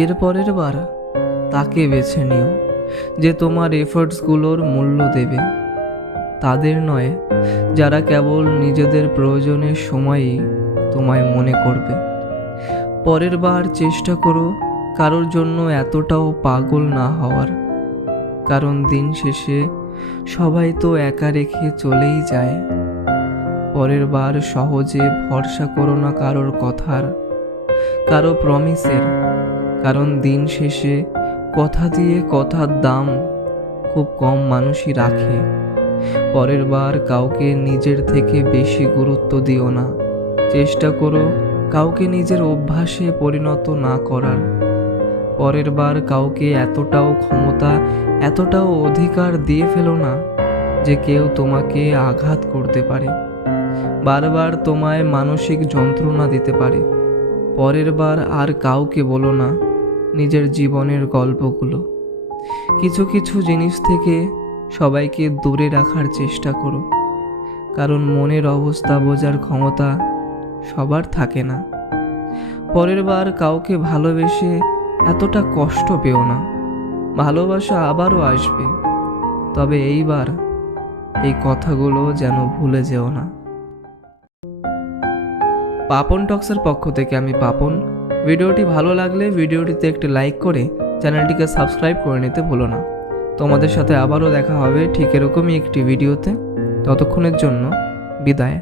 এর পরের বার তাকে বেছে নিও যে তোমার এফোর্টসগুলোর মূল্য দেবে। তাদের নয়, যারা কেবল নিজেদের প্রয়োজনের সময়ই তোমায় মনে করবে। পরের বার চেষ্টা করো কারোর জন্য এতটাও পাগল না হওয়ার, কারণ দিন শেষে সবাই তো একা রেখে চলেই যায়। পরের বার সহজে ভরসা করো না কারোর কথার, কারও প্রমিসের কারণ দিন শেষে কথা দিয়ে কথার দাম খুব কম মানুষই রাখে। পরের বার কাউকে নিজের থেকে বেশি গুরুত্ব দিও না। চেষ্টা করো কাউকে নিজের অভ্যাসে পরিণত না করার। পরের বার কাউকে এতটাও ক্ষমতা, এতটাও অধিকার দিয়ে ফেলো না যে কেউ তোমাকে আঘাত করতে পারে। বারবার তোমায় মানসিক যন্ত্রণা দিতে পারে। পরের বার আর কাউকে বলো না নিজের জীবনের গল্পগুলো। কিছু কিছু জিনিস থেকে সবাইকে দূরে রাখার চেষ্টা করো। কারণ মনের অবস্থা বোঝার ক্ষমতা সবার থাকে না। পরের বার কাউকে ভালোবেসে এতটা কষ্ট পেও না। ভালোবাসা আবারও আসবে। তবে এইবার এই কথাগুলো যেন ভুলে যেও না। পাপন টক্সের পক্ষ থেকে আমি পাপন ভিডিওটি ভালো লাগলে ভিডিওটিতে একটি লাইক করে চ্যানেলটিকে সাবস্ক্রাইব করে নিতে ভুলো না। তোমাদের সাথে আবারও দেখা হবে ঠিক এরকমই একটি ভিডিওতে। ততক্ষণের জন্য বিদায়।